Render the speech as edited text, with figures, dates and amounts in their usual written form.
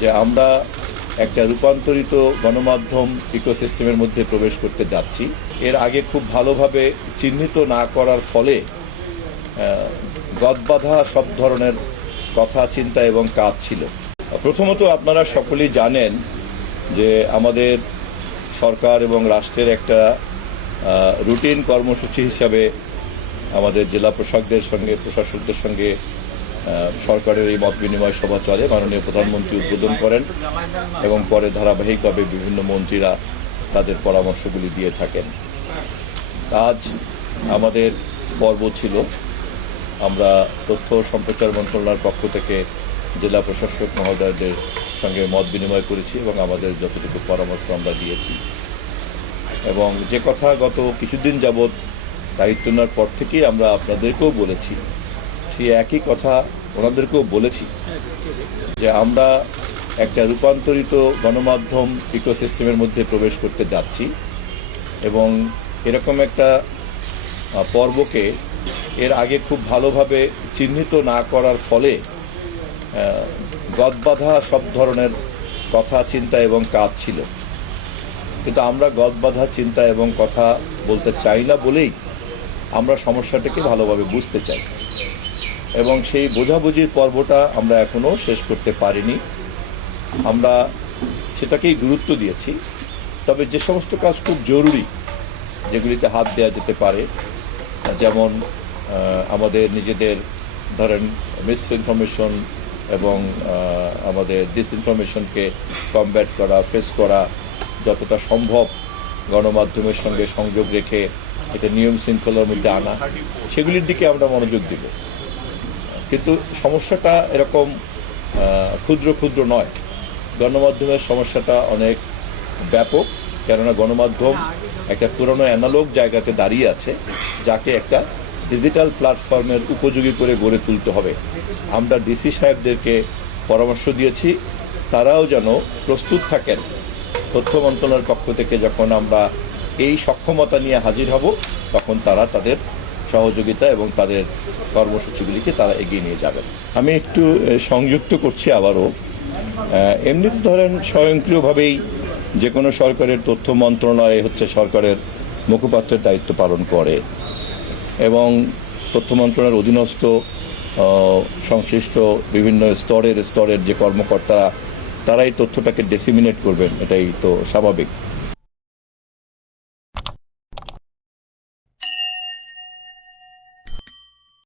যে আমরা একটা রূপান্তরিত গণমাধ্যম ইকোসিস্টেমের মধ্যে প্রবেশ করতে যাচ্ছি। এর আগে খুব ভালোভাবে চিহ্নিত না করার ফলে গদবাঁধা সব ধরনের কথা, চিন্তা এবং কাজ ছিল। প্রথমত আপনারা সকলেই জানেন যে আমাদের সরকার এবং রাষ্ট্রের একটা রুটিন কর্মসূচি হিসাবে আমাদের জেলা প্রশাসকদের সঙ্গে সরকারের এই মত বিনিময় সভা চলে। মাননীয় প্রধানমন্ত্রী উদ্বোধন করেন এবং পরে ধারাবাহিকভাবে বিভিন্ন মন্ত্রীরা তাদের পরামর্শগুলি দিয়ে থাকেন। আজ আমাদের পর্ব ছিল, আমরা তথ্য সম্প্রচার মন্ত্রণালয়ের পক্ষ থেকে জেলা প্রশাসক মহোদয়দের সঙ্গে মত বিনিময় করেছি এবং আমাদের যতটুকু পরামর্শ আমরা দিয়েছি। এবং যে কথা গত কিছুদিন যাবৎ দায়িত্ব নেওয়ার পর থেকেই আমরা আপনাদেরকেও বলেছি, সেই একই কথা ওনাদেরকেও বলেছি যে আমরা একটা রূপান্তরিত গণমাধ্যম ইকোসিস্টেমের মধ্যে প্রবেশ করতে যাচ্ছি এবং এরকম একটা পর্বকে এর আগে খুব ভালোভাবে চিহ্নিত না করার ফলে গদবাঁধা সব ধরনের কথা, চিন্তা এবং কাজ ছিল। কিন্তু আমরা গদবাঁধা চিন্তা এবং কথা বলতে চাই না বলেই আমরা সমস্যাটাকে ভালোভাবে বুঝতে চাই এবং সেই বোঝাবুঝির পর্বটা আমরা এখনও শেষ করতে পারিনি। আমরা সেটাকেই গুরুত্ব দিয়েছি। তবে যে সমস্ত কাজ খুব জরুরি, যেগুলিতে হাত দেওয়া যেতে পারে, যেমন আমাদের নিজেদের ধরেন মিসইনফরমেশন এবং আমাদের ডিসইনফরমেশনকে কমব্যাট করা, ফেস করা, যতটা সম্ভব গণমাধ্যমের সঙ্গে সংযোগ রেখে এটা নিয়ম শৃঙ্খলার মধ্যে আনা, সেগুলির দিকে আমরা মনোযোগ দিব। কিন্তু সমস্যাটা এরকম ক্ষুদ্র ক্ষুদ্র নয়। গণমাধ্যমের সমস্যাটা অনেক ব্যাপক, কেননা গণমাধ্যম একটা পুরনো অ্যানালগ জায়গাতে দাঁড়িয়ে আছে, যাকে একটা ডিজিটাল প্ল্যাটফর্মের উপযোগী করে গড়ে তুলতে হবে। আমরা ডিসি সাহেবদেরকে পরামর্শ দিয়েছি, তারাও যেন প্রস্তুত থাকেন তথ্য মন্ত্রণালয়ের পক্ষ থেকে যখন আমরা এই সক্ষমতা নিয়ে হাজির হব, তখন তারা তাদের সহযোগিতা এবং তাদের কর্মসূচিগুলিকে তারা এগিয়ে নিয়ে যাবেন। আমি একটু সংযুক্ত করছি আবারও। এমনিতে ধরেন স্বয়ংক্রিয়ভাবেই যে কোনো সরকারের তথ্য মন্ত্রণালয় হচ্ছে সরকারের মুখপাত্রের দায়িত্ব পালন করে এবং তথ্য মন্ত্রণালয়ের অধীনস্থ সংশ্লিষ্ট বিভিন্ন স্তরের যে কর্মকর্তারা, তারাই তথ্যটাকে ডিসেমিনেট করবেন, এটাই তো স্বাভাবিক।